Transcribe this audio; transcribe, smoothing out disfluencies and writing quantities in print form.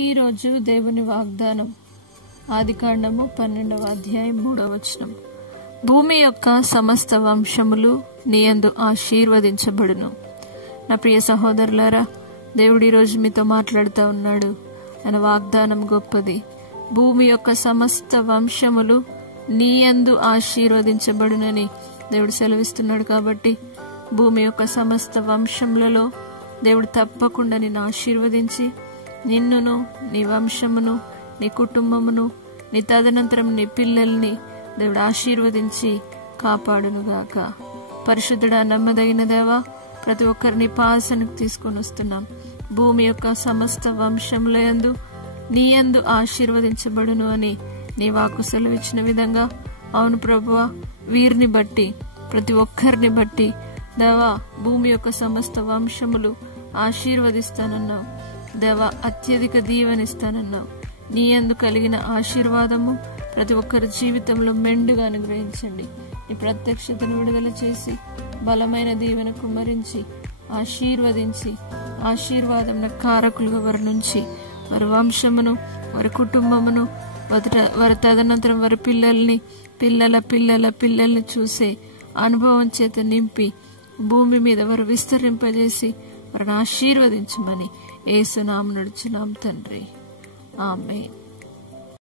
ఈరోజు దేవుని వాగ్దానం ఆదికాండము 12వ అధ్యాయం 3వ వచనం. భూమి యొక్క సమస్త వంశములు నీయందు ఆశీర్వదించబడును. నా ప్రియ సహోదరులారా, దేవుడు ఈరోజు మీతో మాట్లాడుతూ ఉన్నాడు. ఆయన వాగ్దానం గొప్పది. భూమి యొక్క సమస్త వంశములు నీయందు ఆశీర్వదించబడునని దేవుడు సెలవిస్తున్నాడు. కాబట్టి భూమి యొక్క సమస్త వంశములలో దేవుడు తప్పకుండా నిన్ను ఆశీర్వదించి నిన్నును, నీ వంశమును, నీ కుటుంబమును, నీ తదనంతరం నీ పిల్లల్ని దేవుడు ఆశీర్వదించి కాపాడునుగాక. పరిశుద్ధుడా, నమ్మదగిన దేవా, ప్రతి ఒక్కరిని పాసనకు తీసుకొని వస్తున్నాం. భూమి యొక్క సమస్త వంశముల యందు నీయందు ఆశీర్వదించబడును అని నీ వాక్కు సెలవిచ్చిన విధంగా, అవును ప్రభువా, వీరిని బట్టి, ప్రతి ఒక్కరిని బట్టి దేవా, భూమి యొక్క సమస్త వంశములు ఆశీర్వదిస్తానన్నావు. దేవా, అత్యధిక దీవెనిస్తానన్నావు. నీ యందు కలిగిన ఆశీర్వాదము ప్రతి ఒక్కరి జీవితంలో మెండుగా అనుగ్రహించండి. నీ ప్రత్యక్షతను విడుదల చేసి బలమైన దీవెన కుమ్మరించి ఆశీర్వదించి ఆశీర్వాదం కారకులుగా వారి నుంచి, వారి వంశమును, వారి కుటుంబమును, వారి తదనంతరం వారి పిల్లల్ని, పిల్లల పిల్లల పిల్లల్ని చూసే అనుభవం చేత నింపి భూమి మీద వారు విస్తరింపజేసి వారిని ఆశీర్వదించమని యేసు నామమున నడుచున్నాం తండ్రి. ఆమేన్.